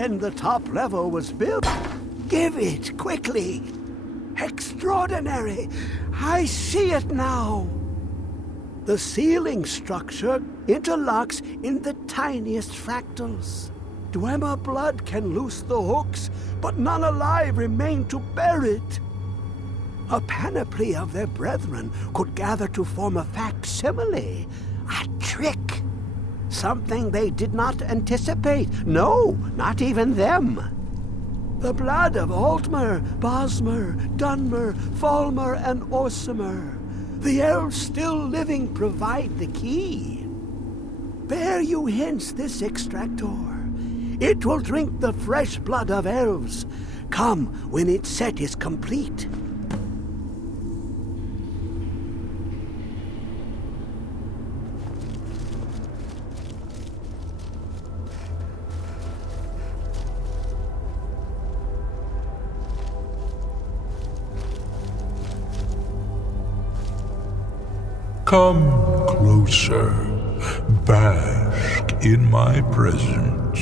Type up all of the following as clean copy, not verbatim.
when the top level was built. Give it, quickly. Extraordinary. I see it now. The ceiling structure interlocks in the tiniest fractals. Dwemer blood can loose the hooks, but none alive remain to bear it. A panoply of their brethren could gather to form a facsimile, a trick. Something they did not anticipate. No, not even them. The blood of Altmer, Bosmer, Dunmer, Falmer, and Orsimer. The elves still living provide the key. Bear you hence this extractor. It will drink the fresh blood of elves. Come when its set is complete. Come closer, bask in my presence.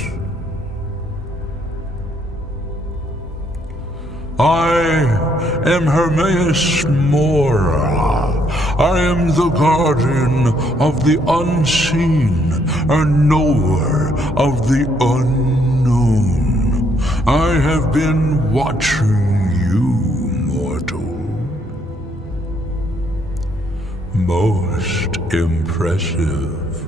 I am Hermaeus Mora. I am the guardian of the unseen, a knower of the unknown. I have been watching you, mortal. Most impressive.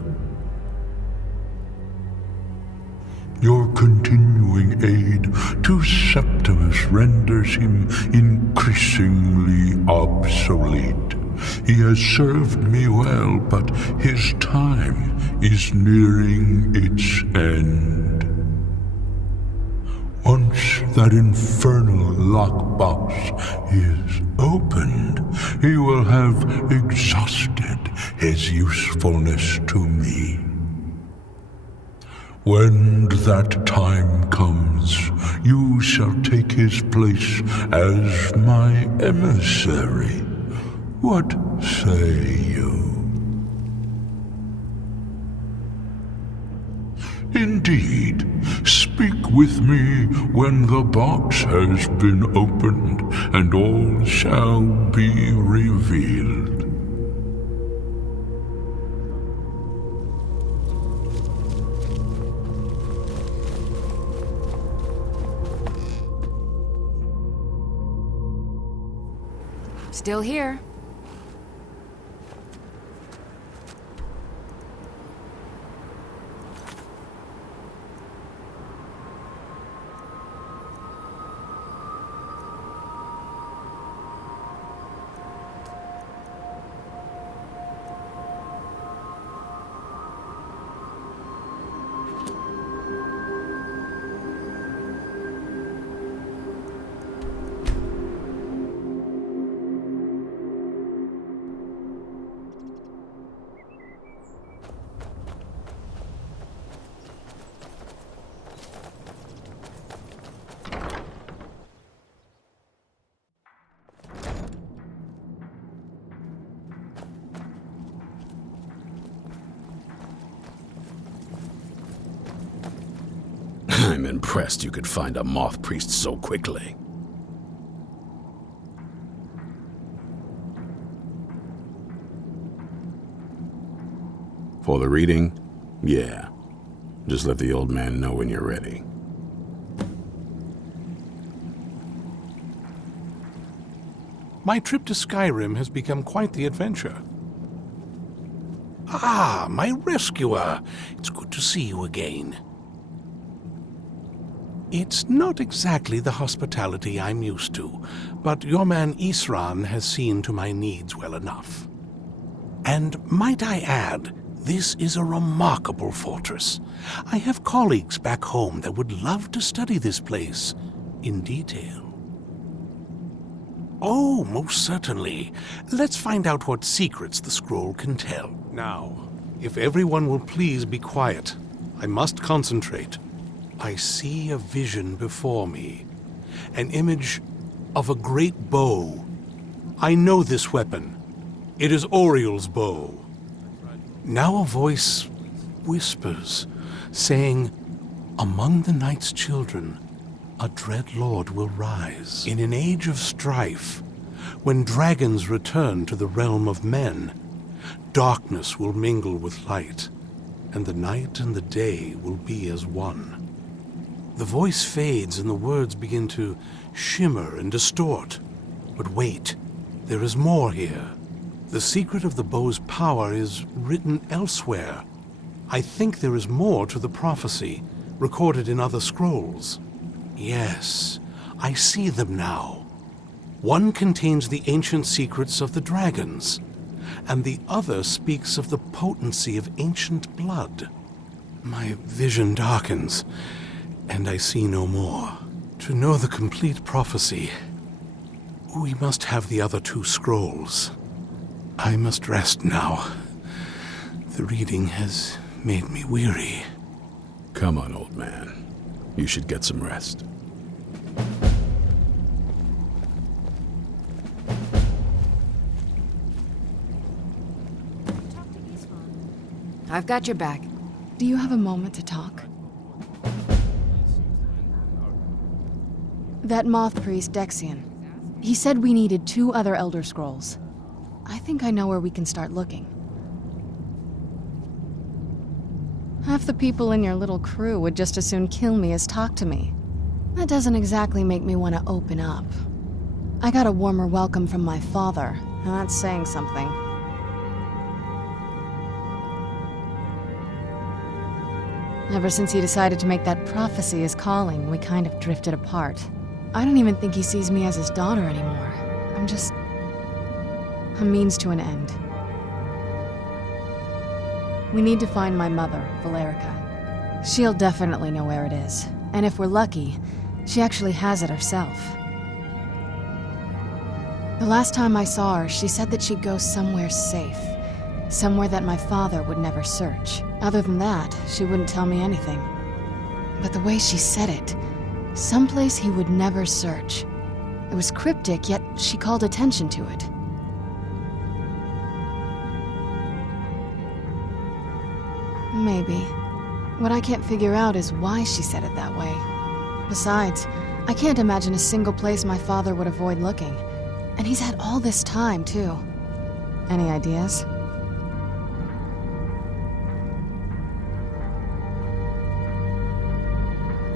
Your continuing aid to Septimus renders him increasingly obsolete. He has served me well, but his time is nearing its end. Once that infernal lockbox is opened, he will have exhausted his usefulness to me. When that time comes, you shall take his place as my emissary. What say you? Indeed, speak with me when the box has been opened, and all shall be revealed. Still here. I'm impressed you could find a moth priest so quickly. For the reading? Yeah. Just let the old man know when you're ready. My trip to Skyrim has become quite the adventure. Ah, my rescuer! It's good to see you again. It's not exactly the hospitality I'm used to, but your man Isran has seen to my needs well enough. And might I add, this is a remarkable fortress. I have colleagues back home that would love to study this place in detail. Oh, most certainly. Let's find out what secrets the scroll can tell. Now, if everyone will please be quiet, I must concentrate. I see a vision before me, an image of a great bow. I know this weapon. It is Oriel's bow. Now a voice whispers, saying, Among the night's children, a dread lord will rise. In an age of strife, when dragons return to the realm of men, darkness will mingle with light, and the night and the day will be as one. The voice fades and the words begin to shimmer and distort. But wait, there is more here. The secret of the bow's power is written elsewhere. I think there is more to the prophecy, recorded in other scrolls. Yes, I see them now. One contains the ancient secrets of the dragons, and the other speaks of the potency of ancient blood. My vision darkens, and I see no more. To know the complete prophecy, we must have the other two scrolls. I must rest now. The reading has made me weary. Come on, old man. You should get some rest. I've got your back. Do you have a moment to talk? That moth priest, Dexian. He said we needed 2 other Elder Scrolls. I think I know where we can start looking. Half the people in your little crew would just as soon kill me as talk to me. That doesn't exactly make me want to open up. I got a warmer welcome from my father, and that's saying something. Ever since he decided to make that prophecy his calling, we kind of drifted apart. I don't even think he sees me as his daughter anymore. I'm just a means to an end. We need to find my mother, Valerica. She'll definitely know where it is, and if we're lucky, she actually has it herself. The last time I saw her, she said that she'd go somewhere safe. Somewhere that my father would never search. Other than that, she wouldn't tell me anything. But the way she said it, someplace he would never search. It was cryptic, yet she called attention to it. Maybe. What I can't figure out is why she said it that way. Besides, I can't imagine a single place my father would avoid looking. And he's had all this time, too. Any ideas?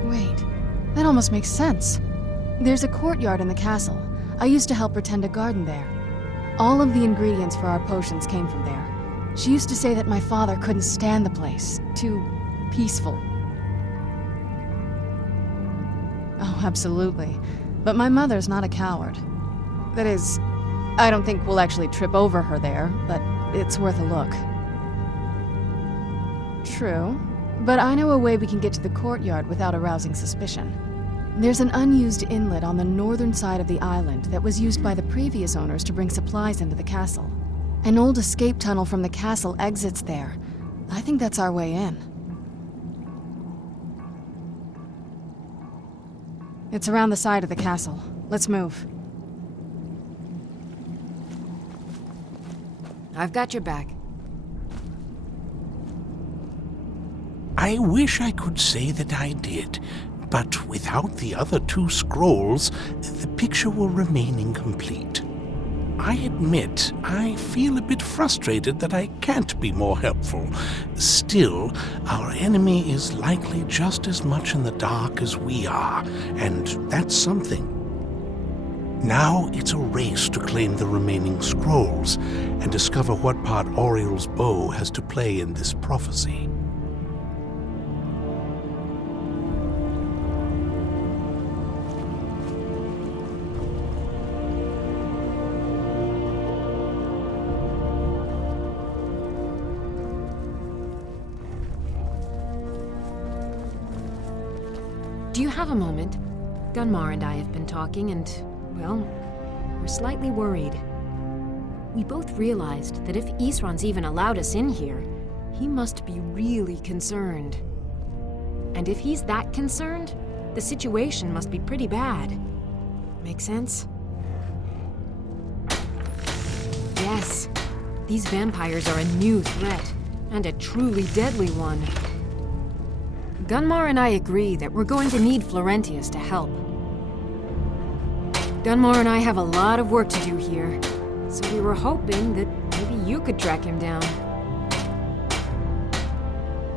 Wait, that almost makes sense. There's a courtyard in the castle. I used to help her tend a garden there. All of the ingredients for our potions came from there. She used to say that my father couldn't stand the place. Too peaceful. Oh, absolutely. But my mother's not a coward. That is, I don't think we'll actually trip over her there, but it's worth a look. True. But I know a way we can get to the courtyard without arousing suspicion. There's an unused inlet on the northern side of the island that was used by the previous owners to bring supplies into the castle. An old escape tunnel from the castle exits there. I think that's our way in. It's around the side of the castle. Let's move. I've got your back. I wish I could say that I did, but without the other two scrolls, the picture will remain incomplete. I admit, I feel a bit frustrated that I can't be more helpful. Still, our enemy is likely just as much in the dark as we are, and that's something. Now it's a race to claim the remaining scrolls and discover what part Auriel's bow has to play in this prophecy. Do you have a moment? Gunmar and I have been talking and, well, we're slightly worried. We both realized that if Isran's even allowed us in here, he must be really concerned. And if he's that concerned, the situation must be pretty bad. Make sense? Yes. These vampires are a new threat, and a truly deadly one. Gunmar and I agree that we're going to need Florentius to help. Gunmar and I have a lot of work to do here, so we were hoping that maybe you could track him down.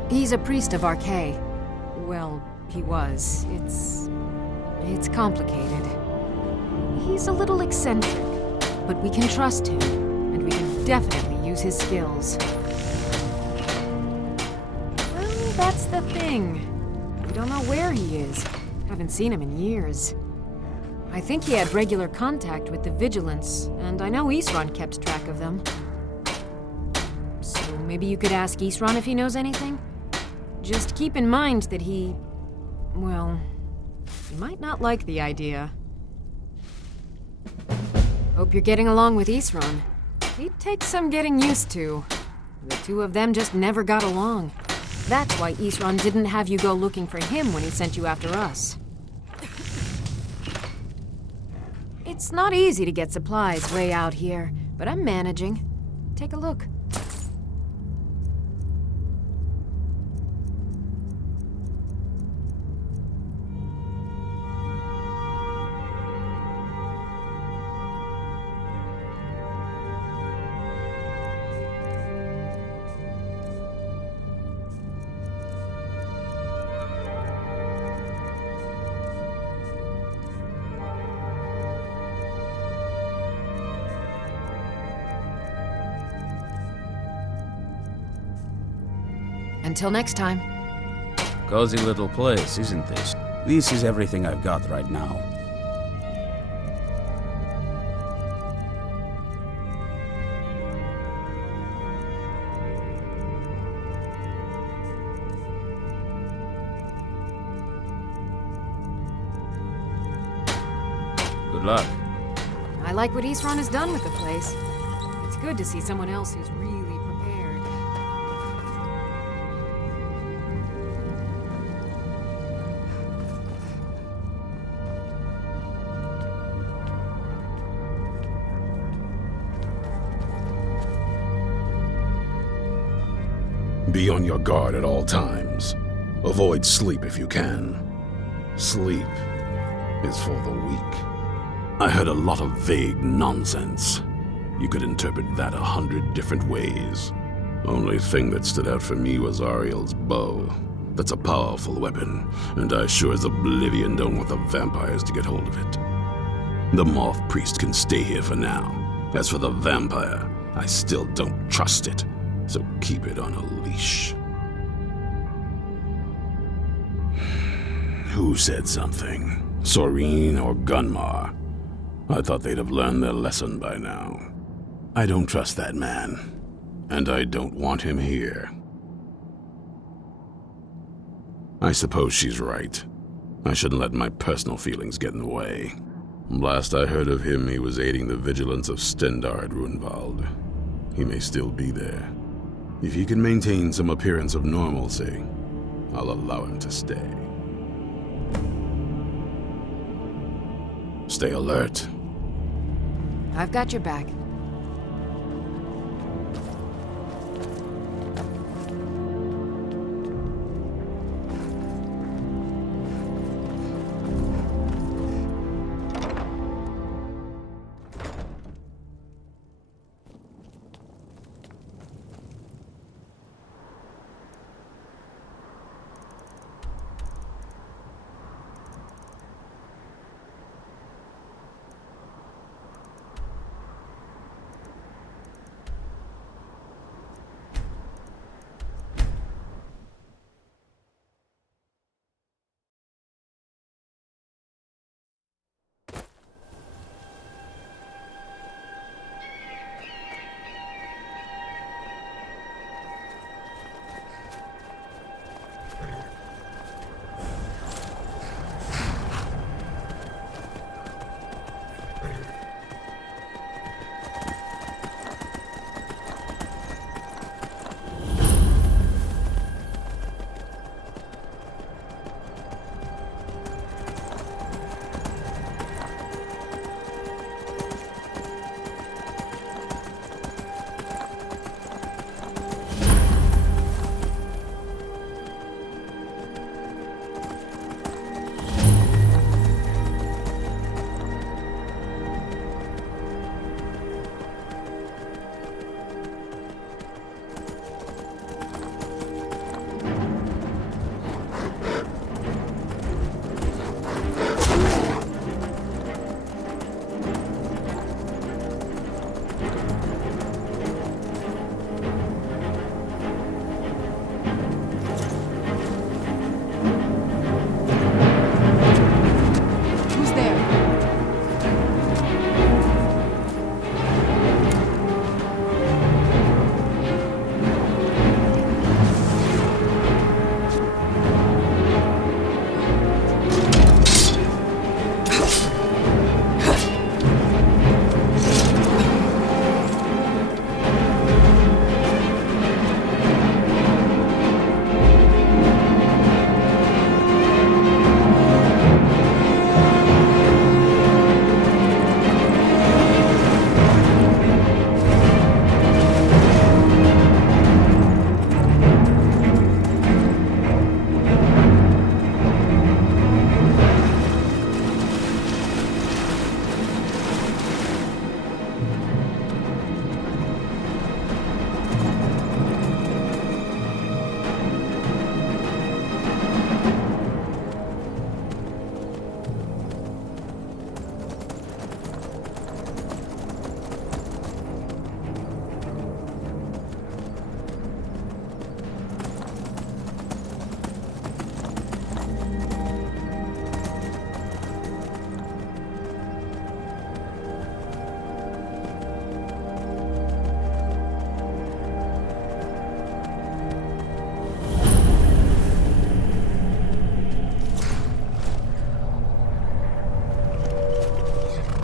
He's a priest of Archay. Well, he was. It's complicated. He's a little eccentric, but we can trust him, and we can definitely use his skills. Well, that's the thing. We don't know where he is. Haven't seen him in years. I think he had regular contact with the Vigilance, and I know Isran kept track of them. So maybe you could ask Isran if he knows anything? Just keep in mind that he might not like the idea. Hope you're getting along with Isran. He'd take some getting used to. The two of them just never got along. That's why Isran didn't have you go looking for him when he sent you after us. It's not easy to get supplies way out here, but I'm managing. Take a look. Until next time. Cozy little place, isn't this? This is everything I've got right now. Good luck. I like what Isran has done with the place. It's good to see someone else who's really prepared. Be on your guard at all times. Avoid sleep if you can. Sleep is for the weak. I heard a lot of vague nonsense. You could interpret that 100 different ways. Only thing that stood out for me was Ariel's bow. That's a powerful weapon, and I sure as oblivion don't want the vampires to get hold of it. The Moth Priest can stay here for now. As for the vampire, I still don't trust it, so keep it on a leash. Who said something? Soreen or Gunmar? I thought they'd have learned their lesson by now. I don't trust that man, and I don't want him here. I suppose she's right. I shouldn't let my personal feelings get in the way. Last I heard of him, he was aiding the vigilance of Stendarr at Runvald. He may still be there. If he can maintain some appearance of normalcy, I'll allow him to stay. Stay alert. I've got your back.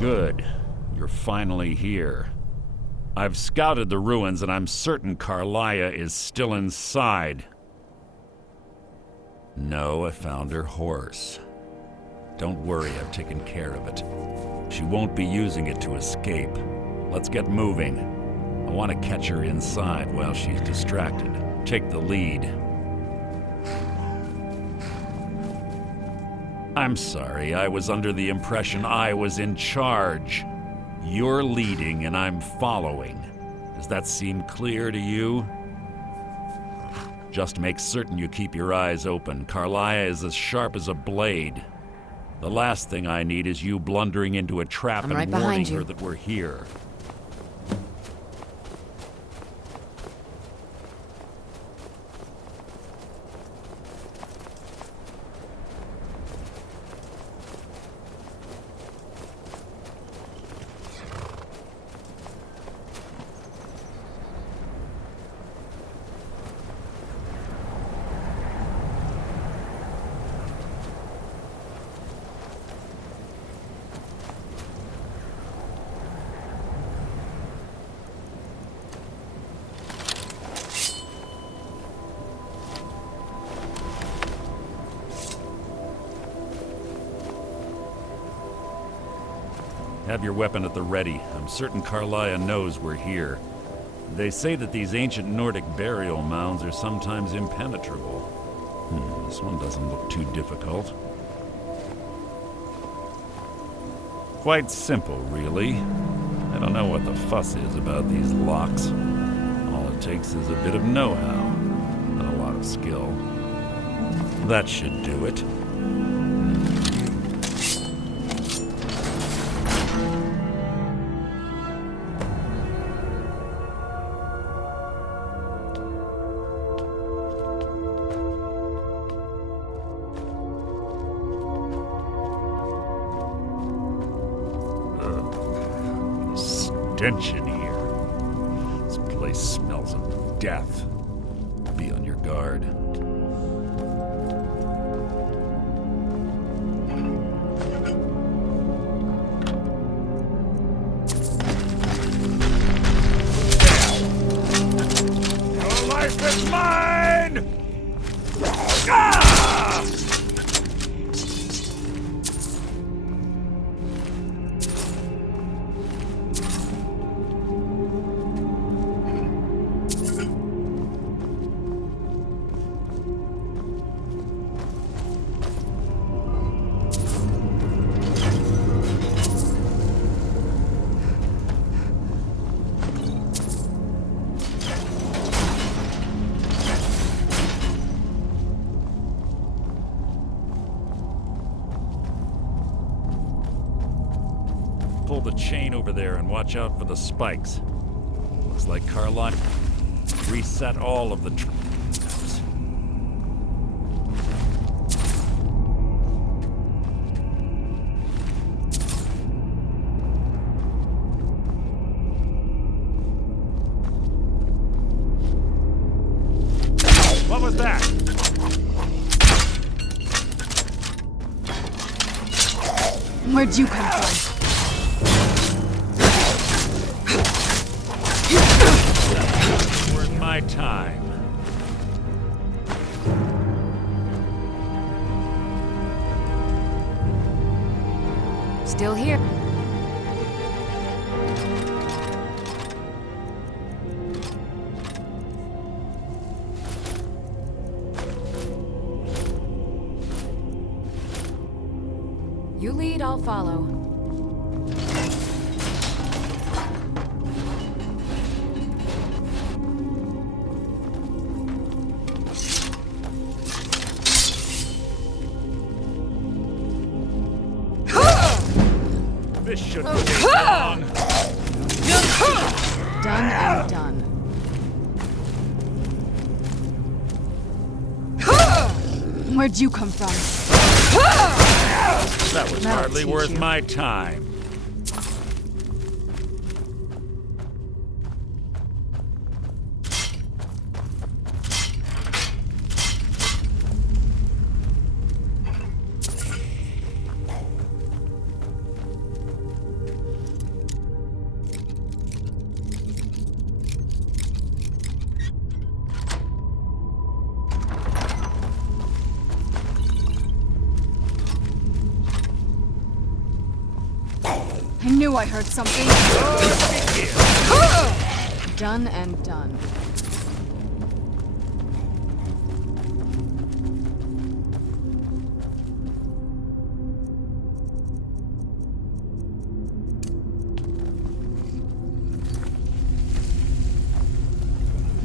Good. You're finally here. I've scouted the ruins and I'm certain Carlia is still inside. No, I found her horse. Don't worry, I've taken care of it. She won't be using it to escape. Let's get moving. I want to catch her inside while she's distracted. Take the lead. I'm sorry, I was under the impression I was in charge. You're leading and I'm following. Does that seem clear to you? Just make certain you keep your eyes open. Carlia is as sharp as a blade. The last thing I need is you blundering into a trap and warning her that we're here. Have your weapon at the ready. I'm certain Carlia knows we're here. They say that these ancient Nordic burial mounds are sometimes impenetrable. This one doesn't look too difficult. Quite simple, really. I don't know what the fuss is about these locks. All it takes is a bit of know-how and a lot of skill. That should do it. Stench in here. This place smells of death. Be on your guard. Your life is mine! Ah! Pull the chain over there and watch out for the spikes. Looks like Carlia reset all of the traps. What was that? Where'd you come from? Worth my time. Still here. You lead, I'll follow. This shouldn't take long. Done and done. Where'd you come from? That was That'll hardly teach worth you. my time. I knew I heard something. Done and done.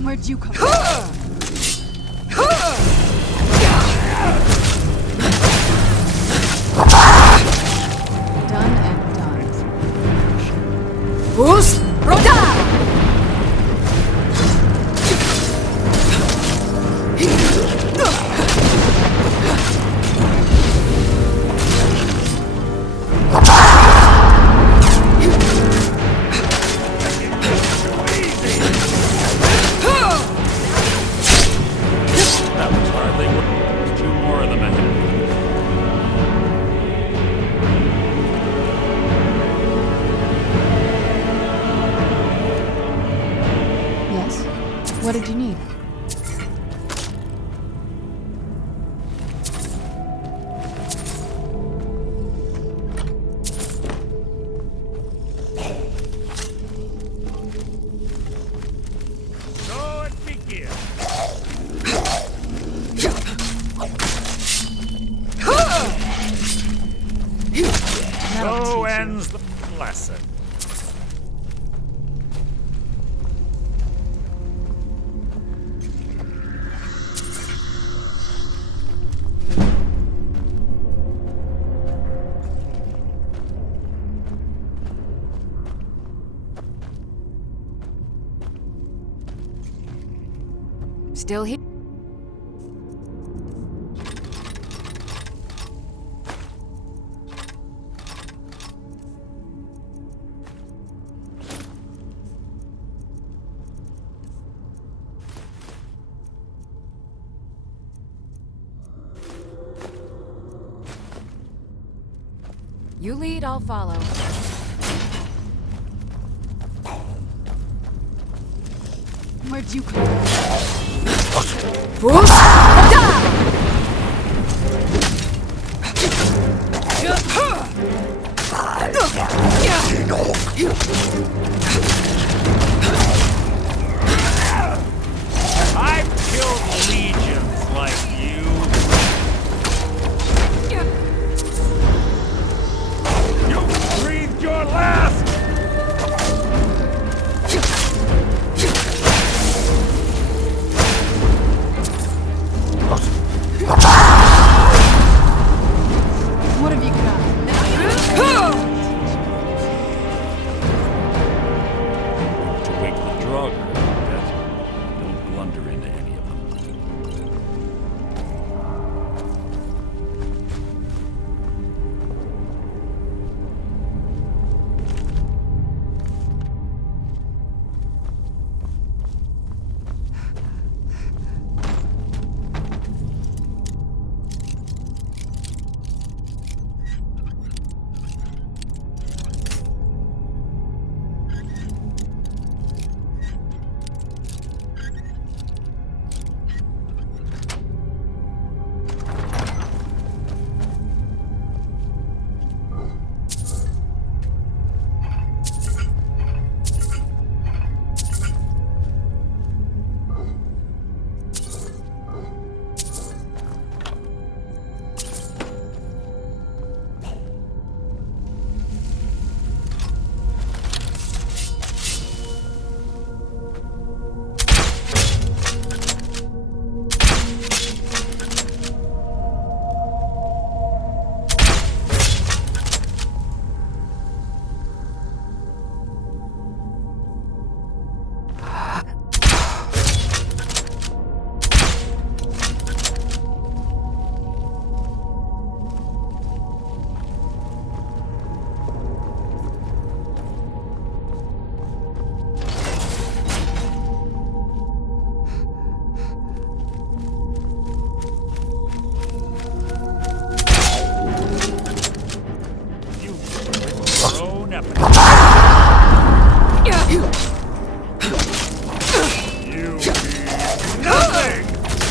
Where'd you come from? Done and done. Boost! Roda! That was hardly worth. Two more of them ahead. Yes? What did you need? So it begins. So ends the lesson. Still here? You lead, I'll follow. Where'd you come from? Boost! Roda! I've killed legions like you. You breathed your last! What have you got? To wake the Draugr, but don't blunder into any of them.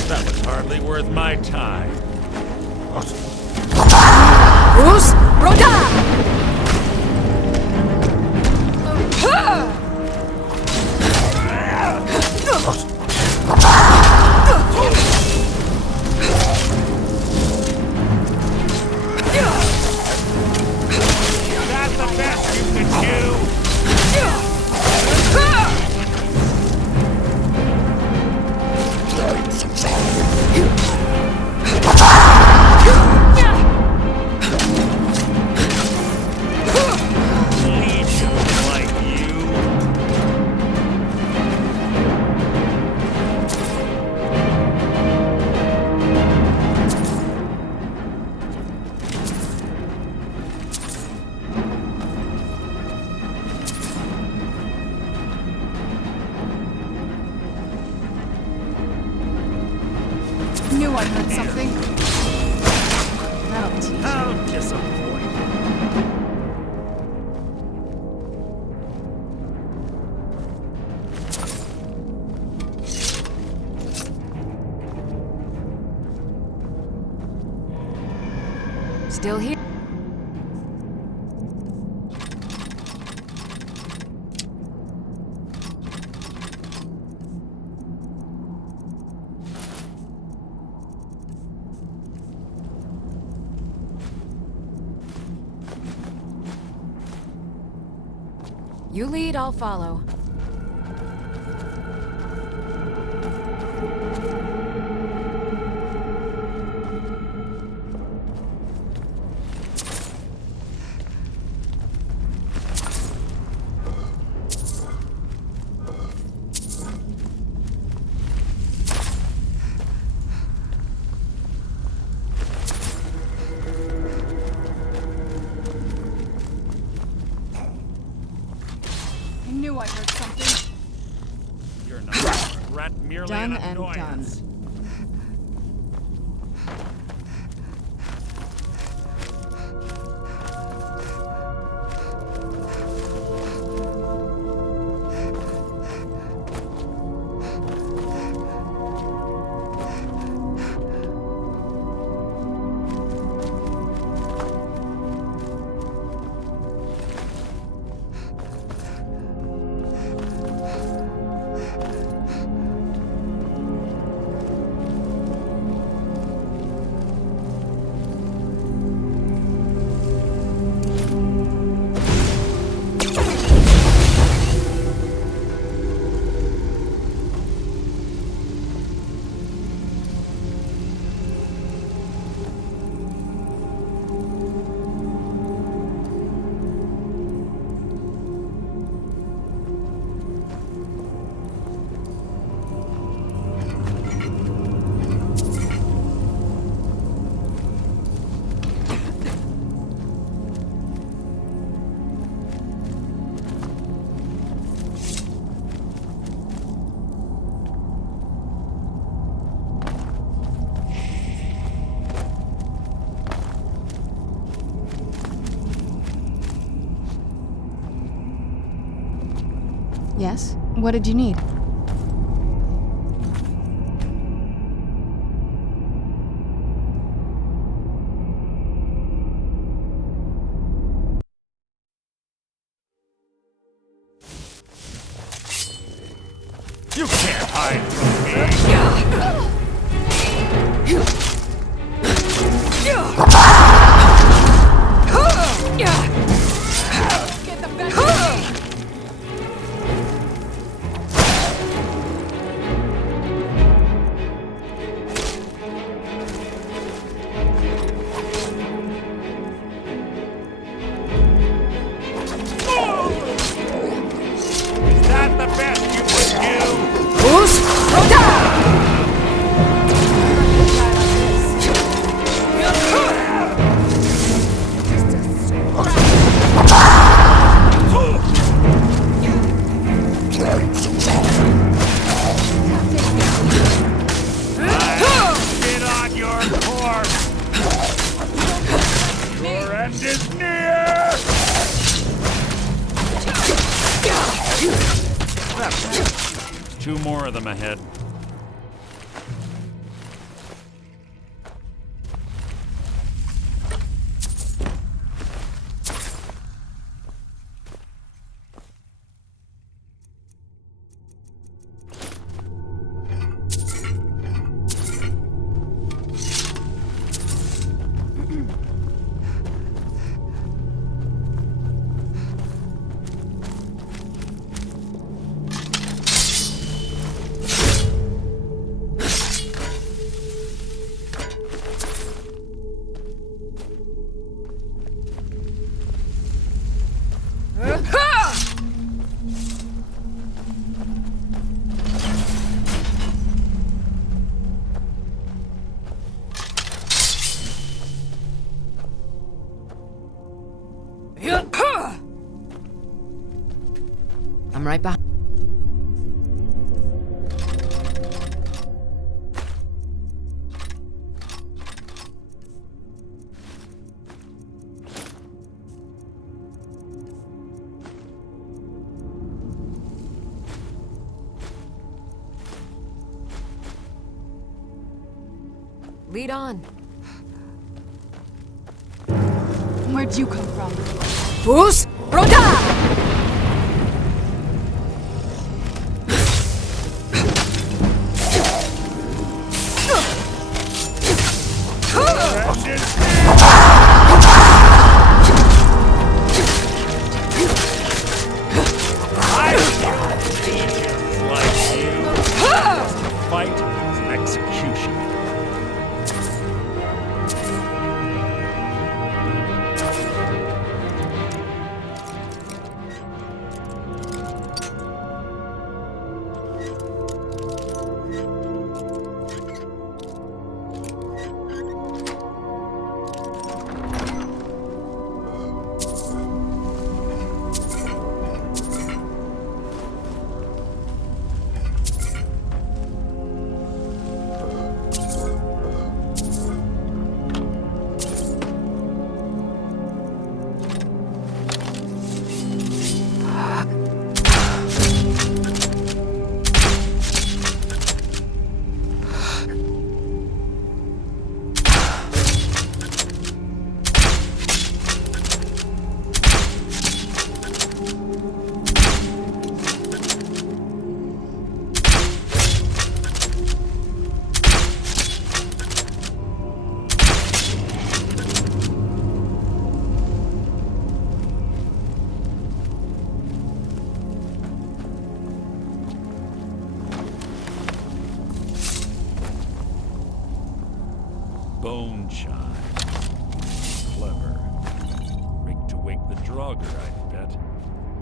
That was hardly worth my time. Boost! Roda! I heard something. That'll teach. How disappointing. Still here? You lead, I'll follow. I knew I heard something. You're not a rat, merely Done an and annoyance. done. Yes? What did you need? You can't hide from me. Get the best of me! Is that the best you can do? Get on your course. Your end is near. Two more of them ahead. I'm right behind. Lead on. Where'd you come from? Bus Roda! Fight is execution. Bone chime. Clever. Rigged to wake the Draugr, I bet.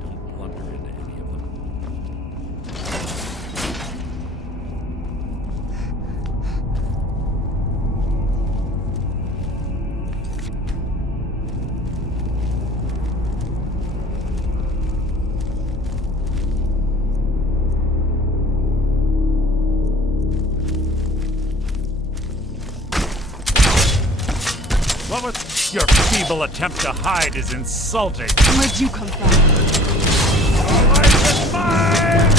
Don't blunder into any of them. What was your feeble attempt to hide is insulting. Where'd you come from? Your life is mine!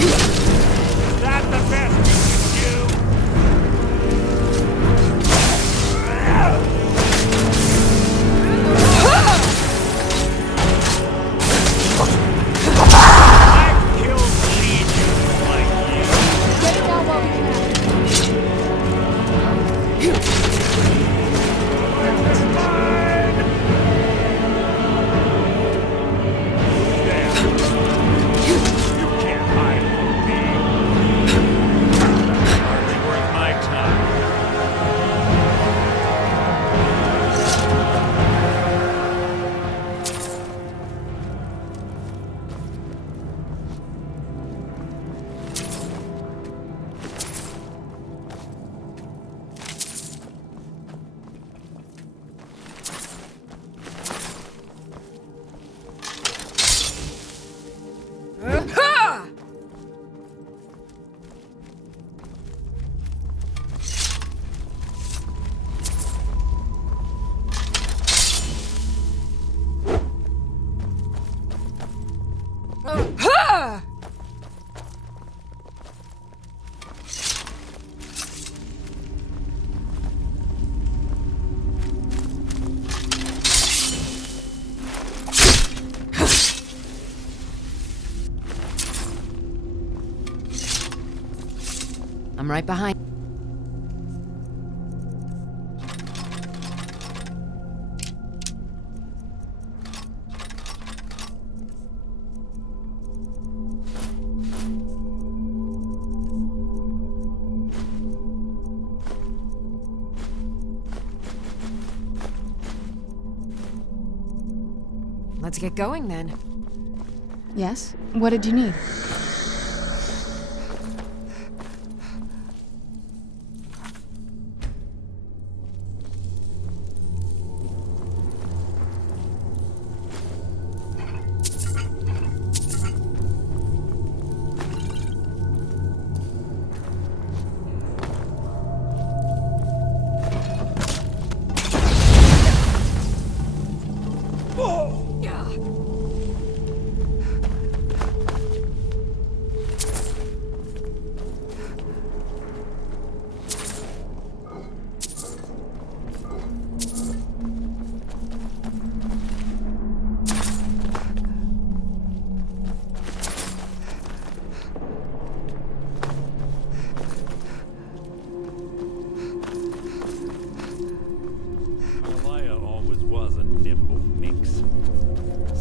Is that the best you can do? I've killed legions like you. Get it out while we can. Life is mine! There. You can't hide from me. Hardly worth my time. I'm right behind. Let's get going then. Yes? What did you need? Oh!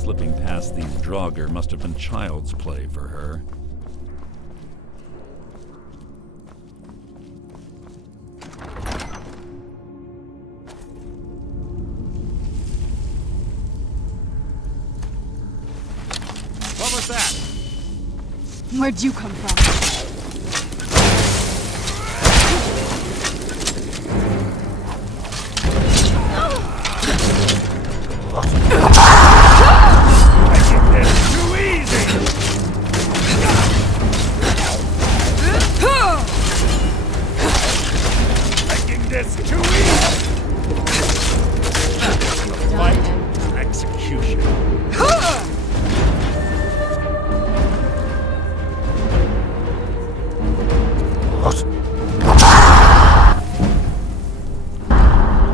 Slipping past these Draugr must have been child's play for her. What was that? Where'd you come from?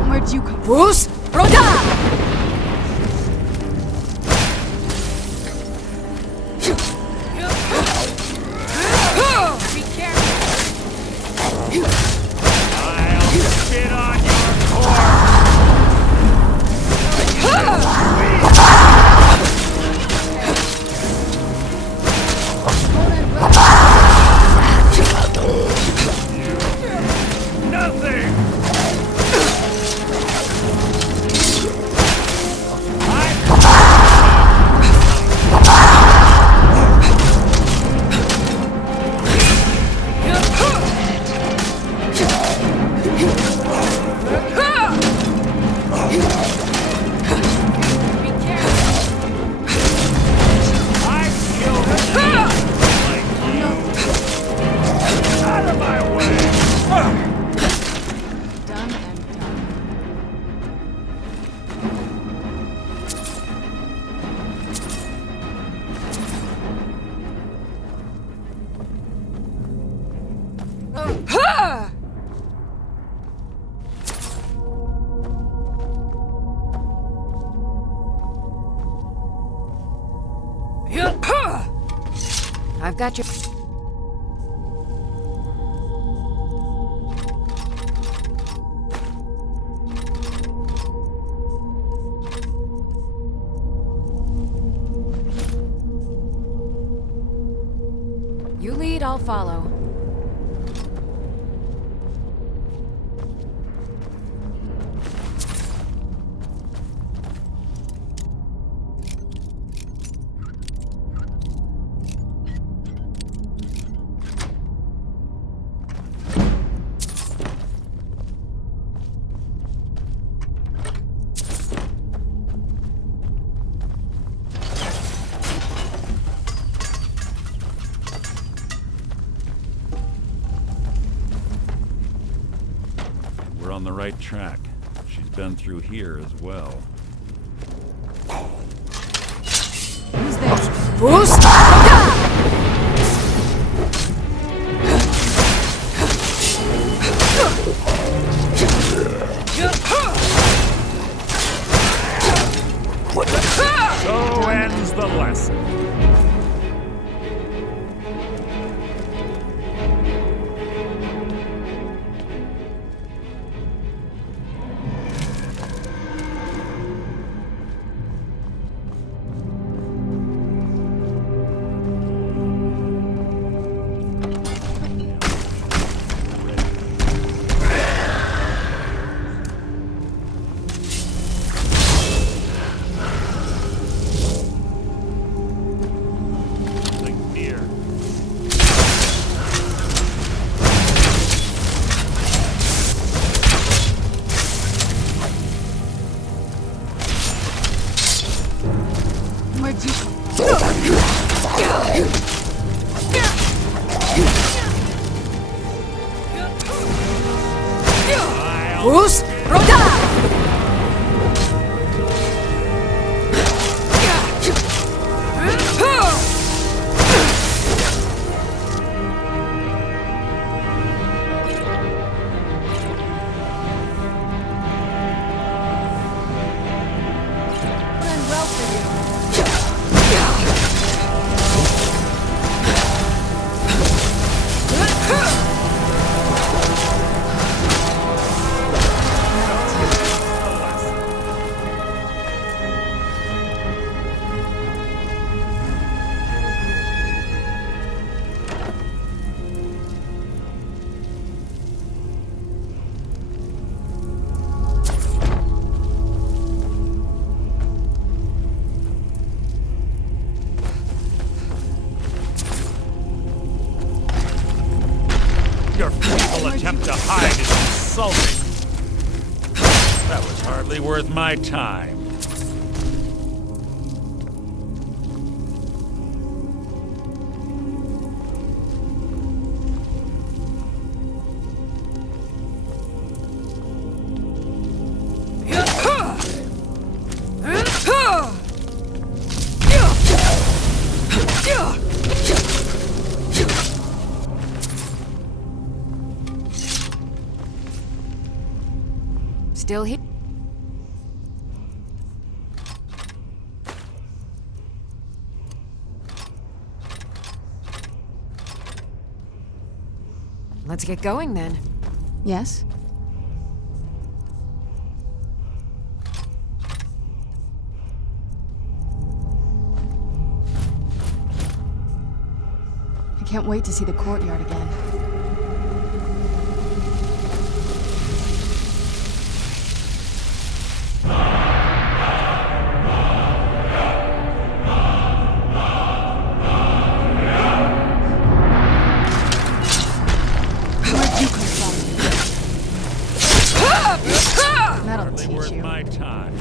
Where'd you come from? Bruce! Roda! I've got your... You lead, I'll follow. We're on the right track. She's been through here as well. Who's there? Bruce! So ends the lesson. Where'd you come from? Bruce! Roda! Your feeble attempt to hide is insulting. That was hardly worth my time. Still here? Let's get going then. Yes? I can't wait to see the courtyard again. That'll Hardly teach worth you. my time.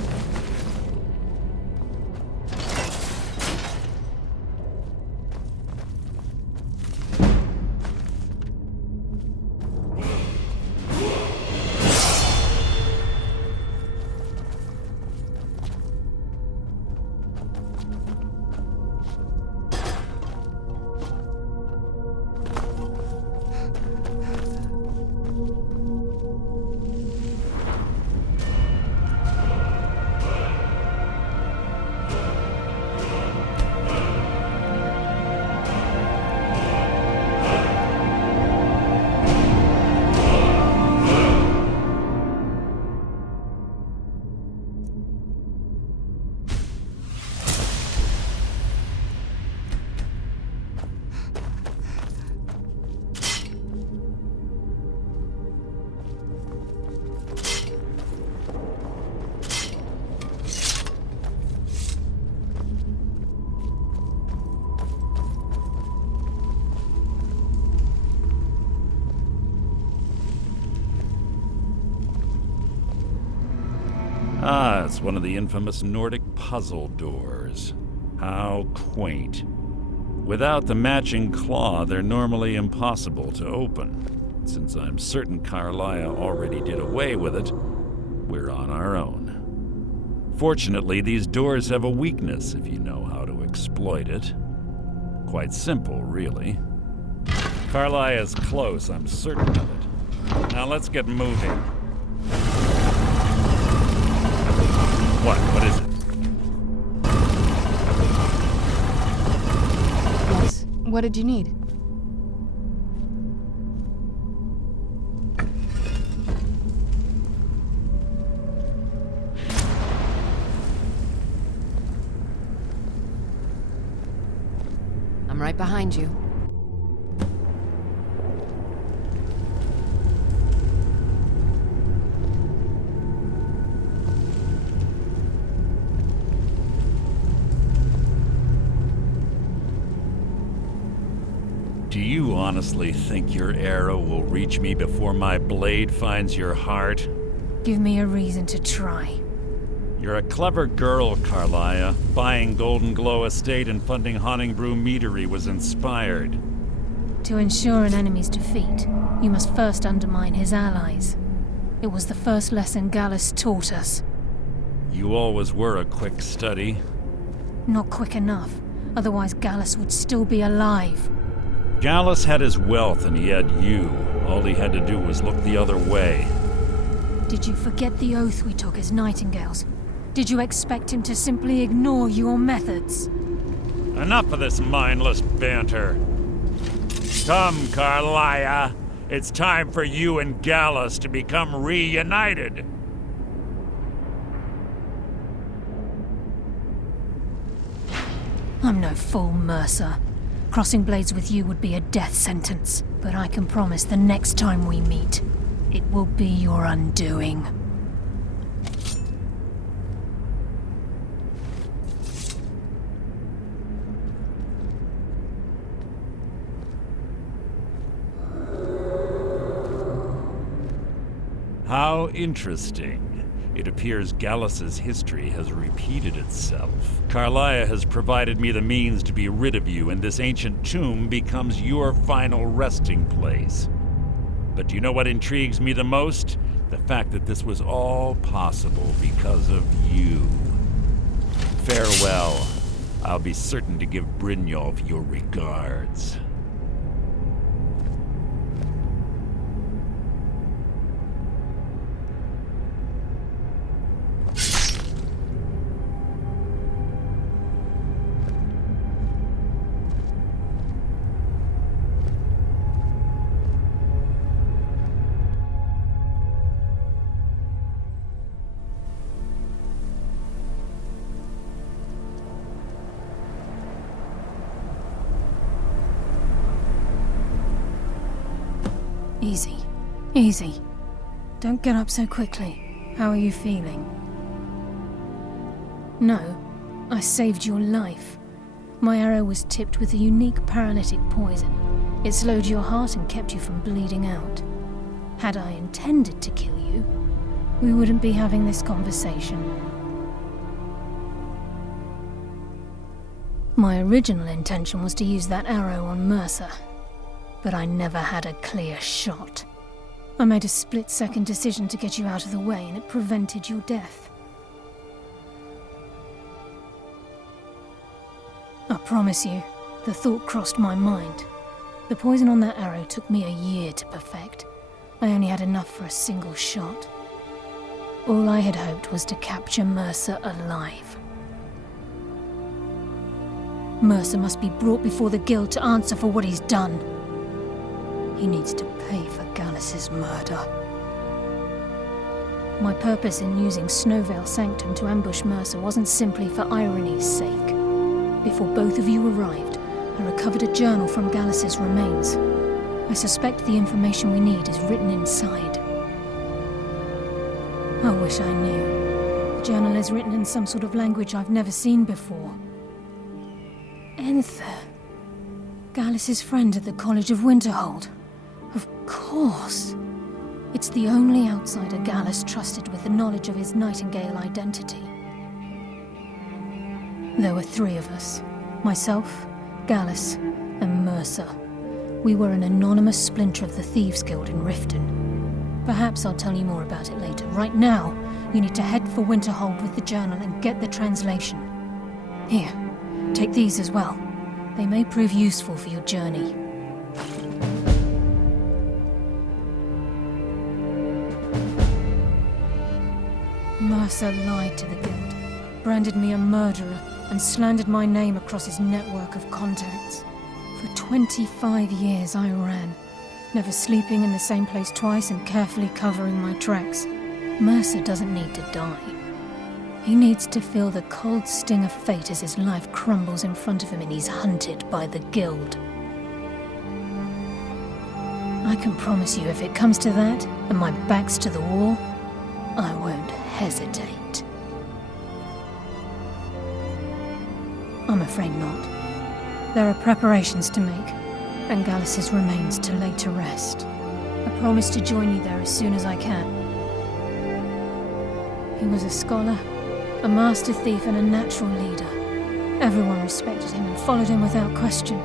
Ah, it's one of the infamous Nordic puzzle doors. How quaint. Without the matching claw, they're normally impossible to open. Since I'm certain Carlia already did away with it, we're on our own. Fortunately, these doors have a weakness if you know how to exploit it. Quite simple, really. Carlia's close, I'm certain of it. Now let's get moving. What is it? Yes? What did you need? I'm right behind you. Do you honestly think your arrow will reach me before my blade finds your heart? Give me a reason to try. You're a clever girl, Carlia. Buying Golden Glow Estate and funding Honningbrew Meadery was inspired. To ensure an enemy's defeat, you must first undermine his allies. It was the first lesson Gallus taught us. You always were a quick study. Not quick enough, otherwise Gallus would still be alive. Gallus had his wealth and he had you. All he had to do was look the other way. Did you forget the oath we took as Nightingales? Did you expect him to simply ignore your methods? Enough of this mindless banter. Come, Carlia. It's time for you and Gallus to become reunited. I'm no fool, Mercer. Crossing blades with you would be a death sentence. But I can promise the next time we meet, it will be your undoing. How interesting. It appears Gallus's history has repeated itself. Carlia has provided me the means to be rid of you, and this ancient tomb becomes your final resting place. But do you know what intrigues me the most? The fact that this was all possible because of you. Farewell. I'll be certain to give Brynjolf your regards. Easy. Easy. Don't get up so quickly. How are you feeling? No, I saved your life. My arrow was tipped with a unique paralytic poison. It slowed your heart and kept you from bleeding out. Had I intended to kill you, we wouldn't be having this conversation. My original intention was to use that arrow on Mercer, but I never had a clear shot. I made a split-second decision to get you out of the way, and it prevented your death. I promise you, the thought crossed my mind. The poison on that arrow took me a year to perfect. I only had enough for a single shot. All I had hoped was to capture Mercer alive. Mercer must be brought before the Guild to answer for what he's done. He needs to pay for Gallus's murder. My purpose in using Snowvale Sanctum to ambush Mercer wasn't simply for irony's sake. Before both of you arrived, I recovered a journal from Gallus's remains. I suspect the information we need is written inside. I wish I knew. The journal is written in some sort of language I've never seen before. Enther. Gallus's friend at the College of Winterhold. Of course. It's the only outsider Gallus trusted with the knowledge of his Nightingale identity. There were 3 of us. Myself, Gallus, and Mercer. We were an anonymous splinter of the Thieves' Guild in Riften. Perhaps I'll tell you more about it later. Right now, you need to head for Winterhold with the journal and get the translation. Here, take these as well. They may prove useful for your journey. Mercer lied to the Guild, branded me a murderer, and slandered my name across his network of contacts. For 25 years I ran, never sleeping in the same place twice and carefully covering my tracks. Mercer doesn't need to die. He needs to feel the cold sting of fate as his life crumbles in front of him and he's hunted by the Guild. I can promise you, if it comes to that, and my back's to the wall, I won't hesitate. I'm afraid not. There are preparations to make, and Gallus's remains to lay to rest. I promise to join you there as soon as I can. He was a scholar, a master thief, and a natural leader. Everyone respected him and followed him without question.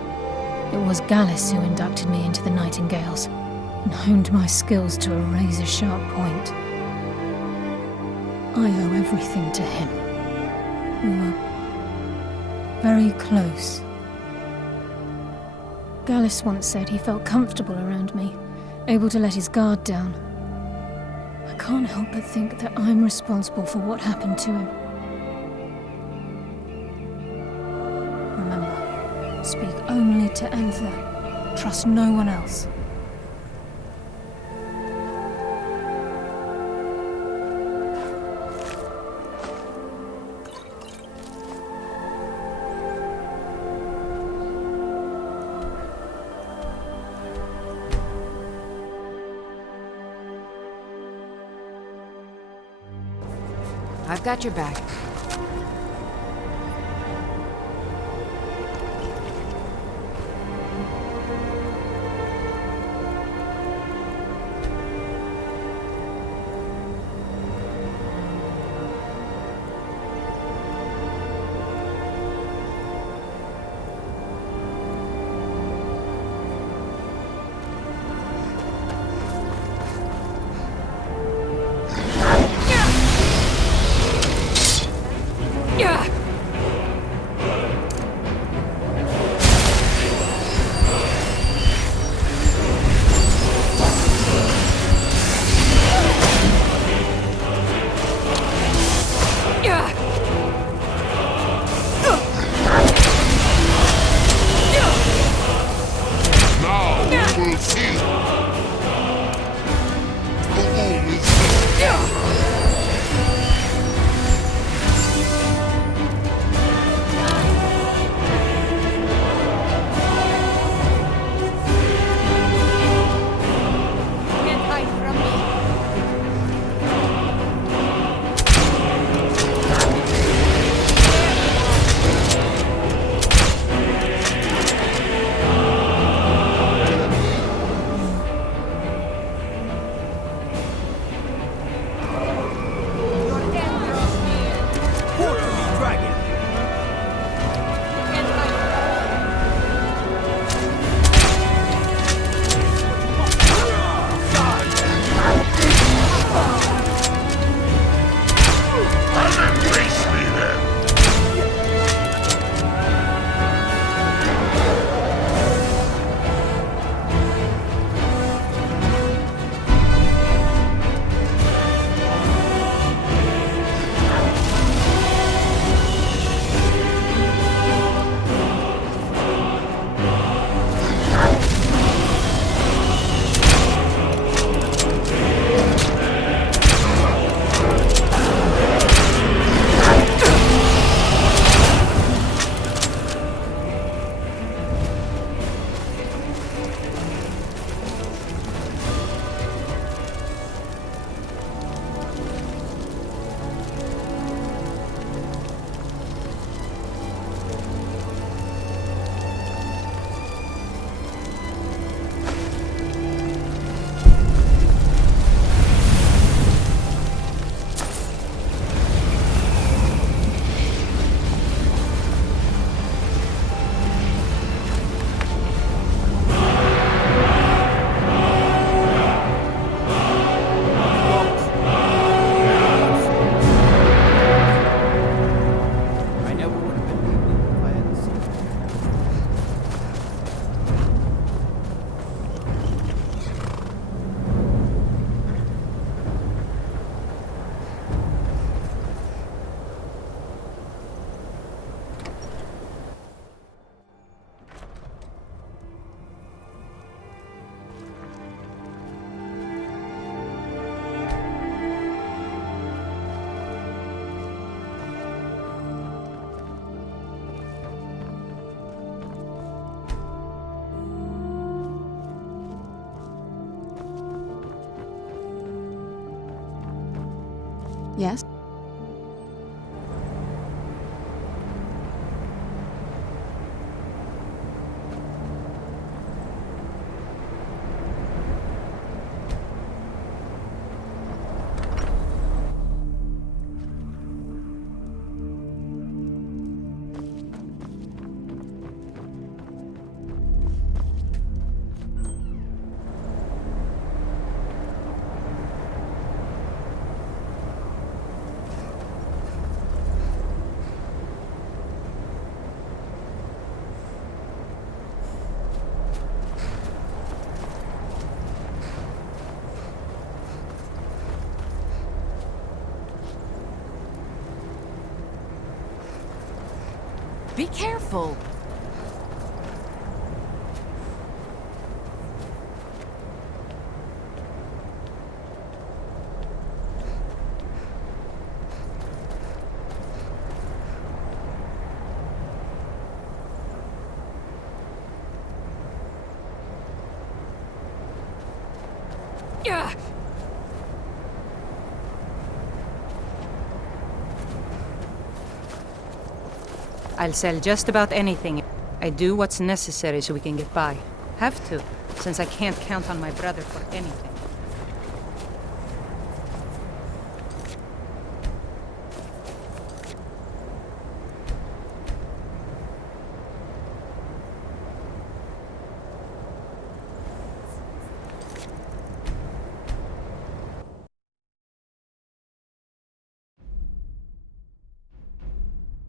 It was Gallus who inducted me into the Nightingales, and honed my skills to a razor-sharp point. I owe everything to him. We were very close. Gallus once said he felt comfortable around me, able to let his guard down. I can't help but think that I'm responsible for what happened to him. Remember, speak only to Enther. Trust no one else. I've got your back. Yes? Be careful! Yeah. I'll sell just about anything. I do what's necessary so we can get by. Have to, since I can't count on my brother for anything.